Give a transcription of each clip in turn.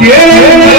Yeah.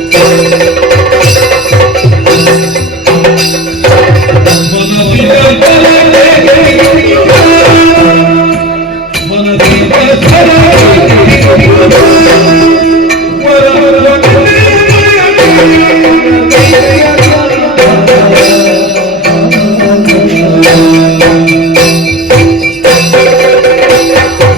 Gracias.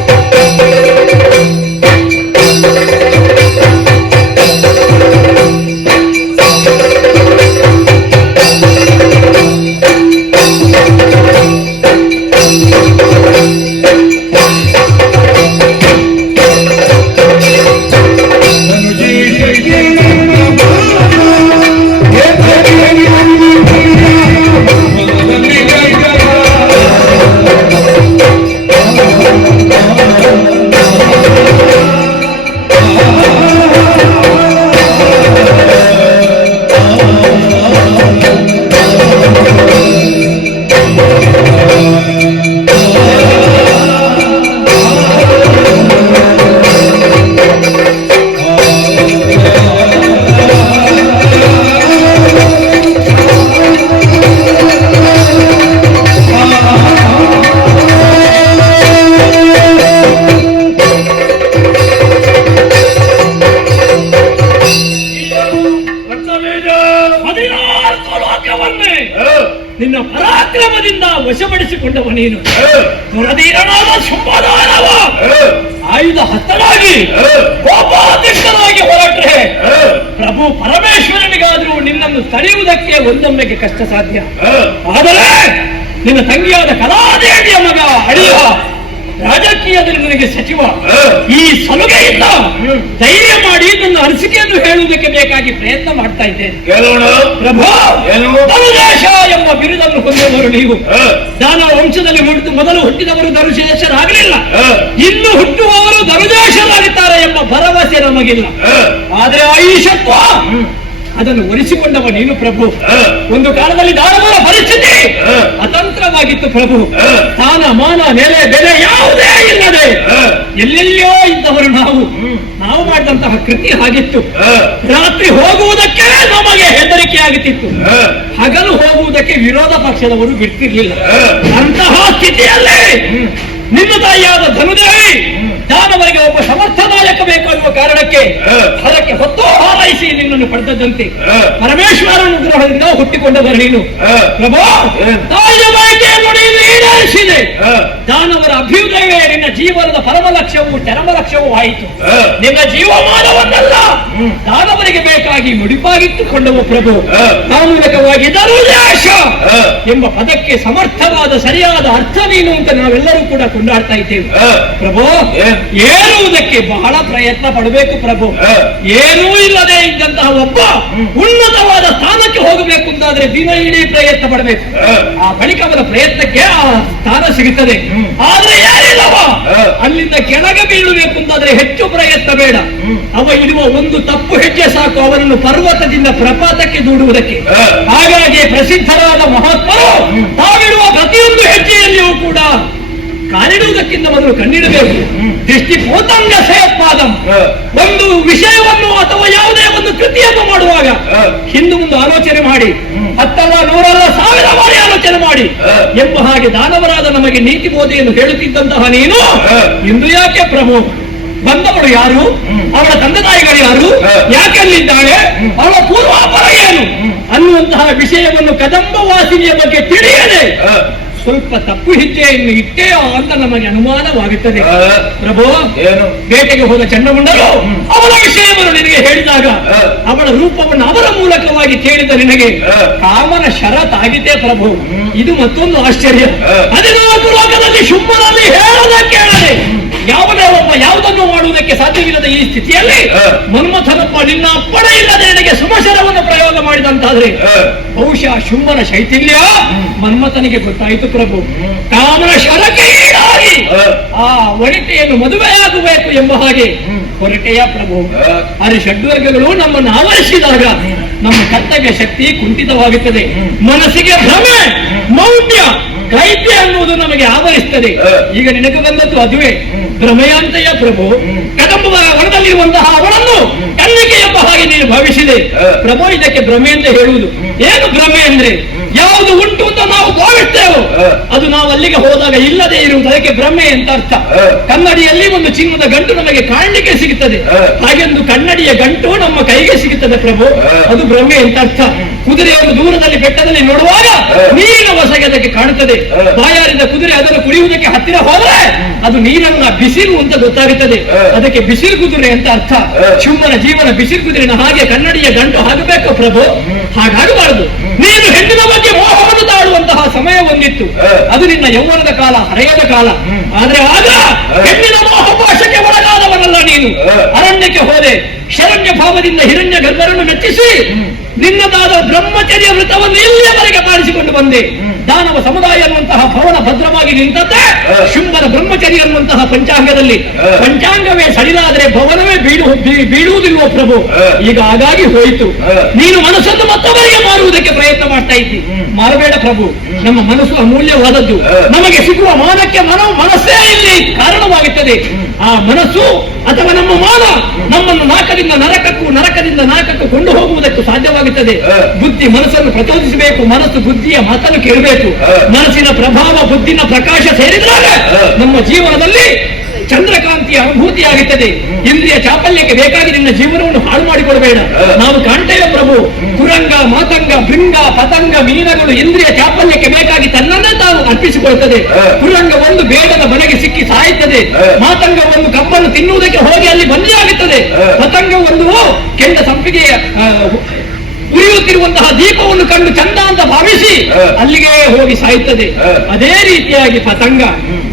ನಿನ್ನ ಪರಾಕ್ರಮದಿಂದ ವಶಪಡಿಸಿಕೊಂಡವ ನೀನು. ದುರಧೀರನಾದ ಶುಂಭದಾನವ. ಆಯುಧ ಹಸ್ತನಾಗಿ ಹ, ಕೋಪಾಧ್ಯಕ್ಷನಾಗಿ ಹೊರಟ್ರೆ ಪ್ರಭು ಪರಮೇಶ್ವರನಿಗಾದ್ರೂ ನಿನ್ನನ್ನು ತಡೆಯುವುದಕ್ಕೆ ಒಂದೊಮ್ಮೆಗೆ ಕಷ್ಟ ಸಾಧ್ಯ ಆದರೆ ನಿನ್ನ ತಂಗಿಯಾದ ಕಲಾದೇವಿಯ ಮಗ ಅಳಿಯ ರಾಜಕೀಯದಲ್ಲಿ ನನಗೆ ಸಚಿವ. ಈ ಸಲುಗೆಯಿಂದ ಇಲ್ಲ ಧೈರ್ಯ ಮಾಡಿ ನನ್ನ ಅನಿಸಿಕೆಯನ್ನು ಹೇಳುವುದಕ್ಕೆ ಬೇಕಾಗಿ ಪ್ರಯತ್ನ ಮಾಡ್ತಾ ಇದ್ದೇನೆ. ಪ್ರಭು ಎಂಬ ಬಿರುದನ್ನು ಹೊಂದಿದವರು ನೀವು. ದಾನ ದಾನವ ವಂಶದಲ್ಲಿ ಹುಟ್ಟು ಮೊದಲು ಹುಟ್ಟಿದವರು ಧನುಶೇಷರಾಗಲಿಲ್ಲ ಇನ್ನು ಹುಟ್ಟುವವರು ಧನುಜೇಶರಾಗುತ್ತಾರೆ ಎಂಬ ಭರವಸೆ ನಮಗಿಲ್ಲ. ಆದ್ರೆ ಐಶತ್ವ ಅದನ್ನು ಒರಿಸಿಕೊಂಡವ ನೀನು ಪ್ರಭು. ಒಂದು ಕಾಲದಲ್ಲಿ ದಾನವರ ಪರಿಸ್ಥಿತಿ. ಅತಂತ್ರವಾಗಿತ್ತು ಪ್ರಭು. ಸ್ಥಾನ ಮಾನ ನೆಲೆ ಬೆಲೆ ಯಾವುದೇ ಇಲ್ಲದೆ ಎಲ್ಲೆಲ್ಲಿಯೋ ಎಲ್ಲೆಲ್ಲೋ ಇದ್ದವರು ನಾವು. ನಾವು ಮಾಡಿದಂತಹ ಕೃತಿ ಹಾಗಿತ್ತು. ಹ, ರಾತ್ರಿ ಹೋಗುವುದಕ್ಕೆ ನಮಗೆ ಹೆದರಿಕೆ ಆಗುತ್ತಿತ್ತು. ಹಗಲು ಹೋಗುವುದಕ್ಕೆ ವಿರೋಧ ಪಕ್ಷದವರು ಬಿಡ್ತಿರ್ಲಿಲ್ಲ. ಅಂತಹ ಸ್ಥಿತಿಯಲ್ಲಿ ನಿಮ್ಮ ತಾಯಿಯಾದ ಧನುದೇವಿ ದಾನವರಿಗೆ ಒಬ್ಬ ಸಮರ್ಥನಾಯಕ ಬೇಕು ಅನ್ನುವ ಕಾರಣಕ್ಕೆ. ಅದಕ್ಕೆ ಹೊತ್ತು ಹಾರೈಸಿ ನಿನ್ನನ್ನು ಪಡೆದದ್ದಂತೆ ಹ. ಪರಮೇಶ್ವರನ ಗ್ರಹದಿಂದ ಹುಟ್ಟಿಕೊಂಡವರು ನೀನು. ಪ್ರಭು? ತಾಯಿಯ ಬಯಕೆಯನ್ನು ನೀನು ಈಡೇರಿಸಿದೆ ದಾನವರ ಅಭ್ಯುದಯವೇ ನಿನ್ನ ಜೀವನದ ಪರಮ ಲಕ್ಷ್ಯವೂ ಚರಮ ಲಕ್ಷ್ಯವೂ ಆಯಿತು. ನಿನ್ನ ಜೀವಮಾನವನ್ನೆಲ್ಲ. ದಾನವರಿಗೆ ಬೇಕಾಗಿ ಮುಡಿಪಾಗಿಟ್ಟುಕೊಂಡವು ಪ್ರಭು. ಮೂಲಕವಾಗಿ ಧನುಜೇಶ ಎಂಬ ಪದಕ್ಕೆ ಸಮರ್ಥವಾದ ಸರಿಯಾದ ಅರ್ಥ ನೀನು ಅಂತ ನಾವೆಲ್ಲರೂ ಕೂಡ ಕೊಂಡಾಡ್ತಾ ಇದ್ದೇವೆ. ಪ್ರಭು ಏನ್? ಏರುವುದಕ್ಕೆ ಬಹಳ ಪ್ರಯತ್ನ ಪಡಬೇಕು ಪ್ರಭು. ಏನೂ ಇಲ್ಲದೆ ಇದ್ದಂತಹ ಒಬ್ಬ ಉನ್ನತವಾದ ಸ್ಥಾನಕ್ಕೆ ಹೋಗಬೇಕು ಅಂತಾದ್ರೆ ದಿನ ಇಡೀ ಪ್ರಯತ್ನ ಪಡಬೇಕು. ಆ ಬಳಿಕ ಅವರ ಪ್ರಯತ್ನಕ್ಕೆ ಆ ಸ್ಥಾನ ಸಿಗುತ್ತದೆ. ಆದ್ರೆ ಯಾರಿಲ್ಲವ? ಅಲ್ಲಿಂದ ಕೆಳಗೆ ಬೀಳಬೇಕು ಅಂತಾದ್ರೆ ಹೆಚ್ಚು ಪ್ರಯತ್ನ ಬೇಡ. ಅವ ಇಡುವ ಒಂದು ತಪ್ಪು ಹೆಜ್ಜೆ ಸಾಕು ಅವನನ್ನು ಪರ್ವತದಿಂದ ಪ್ರಪಾತಕ್ಕೆ ದೂಡುವುದಕ್ಕೆ. ಹಾಗಾಗಿ ಪ್ರಸಿದ್ಧರಾದ ಮಹಾತ್ಮರು ತಾವಿಡುವ ಕಾಲಿಡುವುದಕ್ಕಿಂತ ಮೊದಲು ಕಣ್ಣಿಡಬೇಕು. ದೃಷ್ಟಿ ಪೋತಂಗ ಸೇಪಾದಂ ಒಂದು ವಿಷಯವನ್ನು ಅಥವಾ ಯಾವುದೇ ಒಂದು ಕೃತಿಯನ್ನು ಮಾಡುವಾಗ ಹಿಂದೆ ಮುಂದೆ ಆಲೋಚನೆ ಮಾಡಿ ಅಥವಾ ಹತ್ತಲ್ಲ ನೂರಲ್ಲ ಸಾವಿರ ಬಾರಿ ಆಲೋಚನೆ ಮಾಡಿ ಎಂಬ ಹಾಗೆ ದಾನವರಾದ ನಮಗೆ ನೀತಿ ಬೋಧೆಯನ್ನು ಹೇಳುತ್ತಿದ್ದಂತಹ ನೀನು. ಇಂದು ಯಾಕೆ ಪ್ರಭು ಬಂದವಳು ಯಾರು. ಅವಳ ತಂದೆ ತಾಯಿಗಳು ಯಾರು. ಯಾಕೆ ಅಲ್ಲಿದ್ದಾಳೆ? ಅವಳ ಪೂರ್ವಾಪರ ಏನು? ಅನ್ನುವಂತಹ ವಿಷಯವನ್ನು ಕದಂಬ ವಾಸಿನಿಯ ಬಗ್ಗೆ ತಿಳಿಯದೆ. ಸ್ವಲ್ಪ ತಪ್ಪು ಹೆಜ್ಜೆಯನ್ನು ಇಟ್ಟೇ ಅಂತ ನಮಗೆ ಅನುಮಾನವಾಗುತ್ತದೆ. ಪ್ರಭು ಏನು ಬೇಟೆಗೆ ಹೋದ ಚಂಡಮುಂಡರು. ಅವಳ ವಿಷಯವನ್ನು ನಿನಗೆ ಹೇಳಿದಾಗ. ಅವಳ ರೂಪವನ್ನು ಅವರ ಮೂಲಕವಾಗಿ ಕೇಳಿದ ನಿನಗೆ. ಕಾಮನ ಶರತ್ತಾಗಿದೆ ಪ್ರಭು ಇದು ಮತ್ತೊಂದು ಆಶ್ಚರ್ಯ. ಹದಿನಾಲ್ಕು ಲೋಕದಲ್ಲಿ ಶುಂಭನಲ್ಲಿ ಹೇಳದ ಕೇಳದೆ ಯಾವನೇ ಒಬ್ಬ ಯಾವುದನ್ನು ಮಾಡುವುದಕ್ಕೆ ಸಾಧ್ಯವಿಲ್ಲದ ಈ ಸ್ಥಿತಿಯಲ್ಲಿ ಮನ್ಮಥನಪ್ಪ ನಿನ್ನ ಅಪ್ಪಣೆ ಇಲ್ಲದೆ ನಿನಗೆ ಸುಮಶರವನ್ನು ಮಾಡಿದಂತಾದ್ರೆ. ಬಹುಶಃ ಶುಂಭನ ಶೈತಿಲ್ಯ ಮನ್ಮಥನಿಗೆ ಗೊತ್ತಾಯಿತು ಪ್ರಭು. ಕಾಮನ ಶರಕ್ಕೆ. ಆ ವನಿತೆಯನ್ನು ಮದುವೆಯಾಗಬೇಕು ಎಂಬ ಹಾಗೆ. ಹೊರಟೆಯ ಪ್ರಭು ಅರೆ ಆದರೆ ಷಡ್ವರ್ಗಗಳು ನಮ್ಮನ್ನು ಆವರಿಸಿದಾಗ ನಮ್ಮ ಕರ್ತವ್ಯ ಶಕ್ತಿ ಕುಂಠಿತವಾಗುತ್ತದೆ. ಮನಸ್ಸಿಗೆ ಭ್ರಮೆ ಮೌಢ್ಯ ಕೈತ್ಯ ಅನ್ನುವುದು ನಮಗೆ ಆವರಿಸ್ತದೆ ಹ. ಈಗ ನಿನಗೆ ಬಂದದ್ದು ಅದುವೇ ಭ್ರಮೆಯಂತೆಯ ಪ್ರಭು ಹ್ಮ್. ಕದಂಬ ವನದಲ್ಲಿರುವಂತಹ ಅವಳನ್ನು ಕಣ್ಣಿಗೆ ಎಂಬ ಹಾಗೆ ನೀನು ಭಾವಿಸಿದೆ. ಪ್ರಭು ಇದಕ್ಕೆ ಭ್ರಮೆ ಅಂತ ಹೇಳುವುದು. ಏನು ಭ್ರಮೆ ಅಂದ್ರೆ? ಯಾವುದು ಉಂಟು ಅಂತ ನಾವು ಭಾವಿಸ್ತೇವೆ. ಅದು ನಾವು ಅಲ್ಲಿಗೆ ಹೋದಾಗ ಇಲ್ಲದೆ ಇರುವುದು ಅದಕ್ಕೆ ಭ್ರಮೆ ಅಂತ ಅರ್ಥ. ಕನ್ನಡಿಯಲ್ಲಿ ಒಂದು ಚಿನ್ನದ ಗಂಟು ನಮಗೆ ಕಾಣಲಿಕ್ಕೆ ಸಿಗುತ್ತದೆ. ಹಾಗೆಂದು ಕನ್ನಡಿಯ ಗಂಟು ನಮ್ಮ ಕೈಗೆ ಸಿಗುತ್ತದೆ ಪ್ರಭು. ಅದು ಭ್ರಮೆ ಅಂತ ಅರ್ಥ. ಕುದುರೆಯನ್ನು ದೂರದಲ್ಲಿ ಬೆಟ್ಟದಲ್ಲಿ ನೋಡುವಾಗ. ನೀರಿನ ಹೊಸಗೆ ಅದಕ್ಕೆ ಕಾಣುತ್ತದೆ. ಬಾಯಾರಿದ ಕುದುರೆ ಅದನ್ನು ಕುಡಿಯುವುದಕ್ಕೆ ಹತ್ತಿರ ಹೋದ್ರೆ ಅದು ನೀರನ್ನ ಬಿಸಿಲು ಅಂತ ಗೊತ್ತಾಗುತ್ತದೆ. ಅದಕ್ಕೆ ಬಿಸಿಲು ಕುದುರೆ ಅಂತ ಅರ್ಥ. ಹ. ಜೀವನ ಬಿಸಿಲು ಕುದುರೆನ ಹಾಗೆ ಕನ್ನಡಿಯ ಗಂಟು ಆಗಬೇಕು ಪ್ರಭು. ಹಾಗಾಗಬಾರದು. ನೀನು ಹೆಣ್ಣಿನ ಬಗ್ಗೆ ಮೋಹವನ್ನು ತಾಳುವಂತಹ ಸಮಯ ಒಂದಿತ್ತು. ಅದು ನಿನ್ನ ಯೌವನದ ಕಾಲ ಹರೆಯದ ಕಾಲ. ಆದ್ರೆ ಆಗ ಹೆಣ್ಣಿನ ಮೋಹಪಾಶಕ್ಕೆ ಒಳಗಾದವನಲ್ಲ ನೀನು. ಅರಣ್ಯಕ್ಕೆ ಹೋದೆ ಶರಣ್ಯ ಭಾವದಿಂದ ಹಿರಣ್ಯ ಗರ್ಭರನ್ನು ಮೆಚ್ಚಿಸಿ ನಿನ್ನದಾದ ಬ್ರಹ್ಮಚರ್ಯ ವೃತವನ್ನು ಇಲ್ಲಿಯವರೆಗೆ ಪಾಲಿಸಿಕೊಂಡು ಬಂದೆ. ದಾನವ ಸಮುದಾಯ ಅನ್ನುವಂತಹ ಭವನ ಭದ್ರವಾಗಿ ನಿಂತದ್ದೇ ಶುಂಭರ ಬ್ರಹ್ಮಚರಿ ಅನ್ನುವಂತಹ ಪಂಚಾಂಗದಲ್ಲಿ. ಪಂಚಾಂಗವೇ ಸಡಿಲಾದರೆ ಭವನವೇ ಬೀಳು ಬೀಳುವುದಿಲ್ವ ಪ್ರಭು? ಈಗ ಹಾಗಾಗಿ ಹೋಯಿತು. ನೀನು ಮನಸ್ಸನ್ನು ಮತ್ತೊಬ್ಬರಿಗೆ ಮಾರುವುದಕ್ಕೆ ಪ್ರಯತ್ನ ಮಾಡ್ತಾ ಇದ್ದಿ. ಮಾರಬೇಡ ಪ್ರಭು. ನಮ್ಮ ಮನಸ್ಸು ಅಮೂಲ್ಯವಾದದ್ದು. ನಮಗೆ ಸಿಗುವ ಮಾನಕ್ಕೆ ಮನೋ ಮನಸ್ಸೇ ಇಲ್ಲಿ ಕಾರಣವಾಗುತ್ತದೆ. ಆ ಮನಸ್ಸು ಅಥವಾ ನಮ್ಮ ಮಾನ ನಮ್ಮನ್ನು ನಾಕದಿಂದ ನರಕಕ್ಕೂ ನರಕದಿಂದ ನಾಕಕ್ಕೂ ಕೊಂಡು ಹೋಗುವುದಕ್ಕೂ ಸಾಧ್ಯವಾಗುತ್ತದೆ. ಬುದ್ಧಿ ಮನಸ್ಸನ್ನು ಪ್ರಚೋದಿಸಬೇಕು ಮನಸ್ಸು ಬುದ್ಧಿಯ ಮಾತನ್ನು ಕೇಳಬೇಕು. ಮನಸ್ಸಿನ ಪ್ರಭಾವ ಬುದ್ಧಿನ ಪ್ರಕಾಶ ಸೇರಿದಾಗ. ನಮ್ಮ ಜೀವನದಲ್ಲಿ ಚಂದ್ರಕಾಂತಿಯ ಅನುಭೂತಿಯಾಗುತ್ತದೆ. ಇಂದ್ರಿಯ ಚಾಪಲ್ಯಕ್ಕೆ ಬೇಕಾಗಿ ನಿನ್ನ ಜೀವನವನ್ನು ಹಾಳು ಮಾಡಿಕೊಡಬೇಡ. ನಾವು ಕಾಣ್ತೇವೆ ಪ್ರಭು ಕುರಂಗ ಮಾತಂಗ ಭೃಂಗ ಪತಂಗ ಮೀನಗಳು ಇಂದ್ರಿಯ ಚಾಪಲ್ಯಕ್ಕೆ ಬೇಕಾಗಿ ತನ್ನನ್ನೇ ತಾನು ಅರ್ಪಿಸಿಕೊಳ್ತದೆ. ಹ. ಕುರಂಗ ಒಂದು ಬೇಡದ ಮನೆಗೆ ಸಿಕ್ಕಿ ಸಾಯುತ್ತದೆ. ಮಾತಂಗ ಒಂದು ಕಬ್ಬನ್ನು ತಿನ್ನುವುದಕ್ಕೆ ಹೋಗಿ ಅಲ್ಲಿ ಬಂದಿಯಾಗುತ್ತದೆ ಆಗುತ್ತದೆ. ಪತಂಗ ಒಂದು ಕೆಂಡ ಸಂಪಿಗೆಯ ಉರಿಯುತ್ತಿರುವಂತಹ ದೀಪವನ್ನು ಕಂಡು ಚಂದ ಅಂತ ಭಾವಿಸಿ ಅಲ್ಲಿಗೆ ಹೋಗಿ ಸಾಯುತ್ತದೆ ಅದೇ ರೀತಿಯಾಗಿ ಪತಂಗ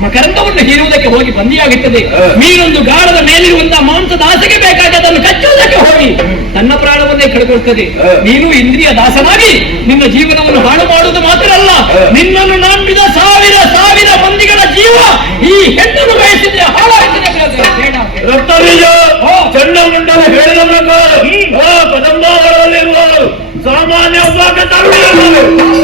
ಮಕರಂದವನ್ನು ಹೀರುವುದಕ್ಕೆ ಹೋಗಿ ಬಂದಿಯಾಗುತ್ತದೆ. ಮೀನೊಂದು ಗಾಳದ ಮೇಲಿರುವಂತಹ ಮಾಂಸದ ಆಸೆಗೆ ಬೇಕಾಗಿ ಅದನ್ನು ಕಚ್ಚುವುದಕ್ಕೆ ಹೋಗಿ ತನ್ನ ಪ್ರಾಣವನ್ನೇ ಕಳೆದುಕೊಳ್ಳುತ್ತದೆ ನೀನು ಇಂದ್ರಿಯ ದಾಸನಾಗಿ ನಿನ್ನ ಜೀವನವನ್ನು ಹಾಳು ಮಾಡುವುದು ಮಾತ್ರ ಅಲ್ಲ ನಿನ್ನನ್ನು ನಂಬಿದ ಸಾವಿರ ಸಾವಿರ ಮಂದಿಗಳ ಜೀವ ಈ ಹೆಣ್ಣನ್ನು ಬಯಸಿದ್ರೆ ಹಾಳಾಗ್ತದೆ ಬೇಡ ರಕ್ತಬೀಜ ಚಂಡಮಂಡಲ ಹೇಳಿದ ಪ್ರಕಾರ ಆ ಕದಂಬಾವರದಲ್ಲಿರುವವರು ಸಾಮಾನ್ಯ ತರುಣಿಯಲ್ಲ